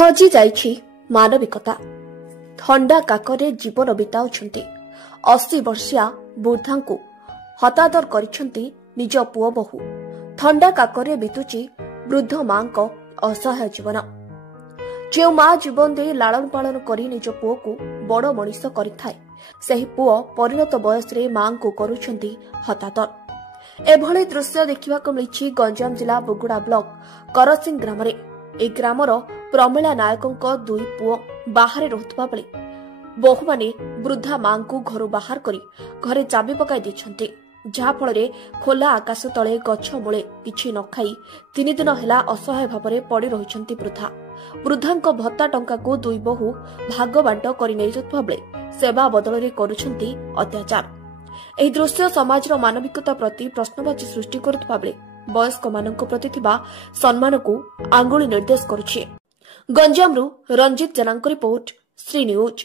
हजि जाइछि मानविकता। थंडा काकरे जीवन बिताउछन्ति 80 वर्षिया वृद्धांकु हतादर करिछन्ति निज पुओ बहु। थंडा काकरे बितुछि वृद्ध मांक असहाय जीवन। जो मां जीवन दे लालन पालन करी निज पुओ को बड़ मनीष करिथाय, सेही पुओ परिणत बयस रे मां को करूछन्ति हतादर। एभଳି दृश्य देखिबाक मिलिछि गंजाम जिला बुगुड़ा ब्लॉक करसिंग ग्राम रे। ए ग्रामर प्रमिला नायकंक दुई पुओ बाहर रहुतबा बेले बहु माने वृद्धा मां को घर बाहर करी घरे चाबी पकाई दैछन्ति, जहा फଳରେ खोला आकाश तले गछ मूले किछि न खाई 3 दिन हेला असहाय भावरे पड़ी रहिछन्ति वृद्धा। वृद्धांक भत्ता टंका को दुई बहु भाग बांट करि नै जतबा बेले सेवा बदल रे करूछन्ति अत्याचार। एही दृश्य समाजर मानविकता प्रति प्रश्नवाची सृष्टि करुवा बेले वयस्क मानक प्रति थिबा सम्मान को आंगुली निर्देश करुछि। गंजामरू रंजित जनांक रिपोर्ट, श्री न्यूज।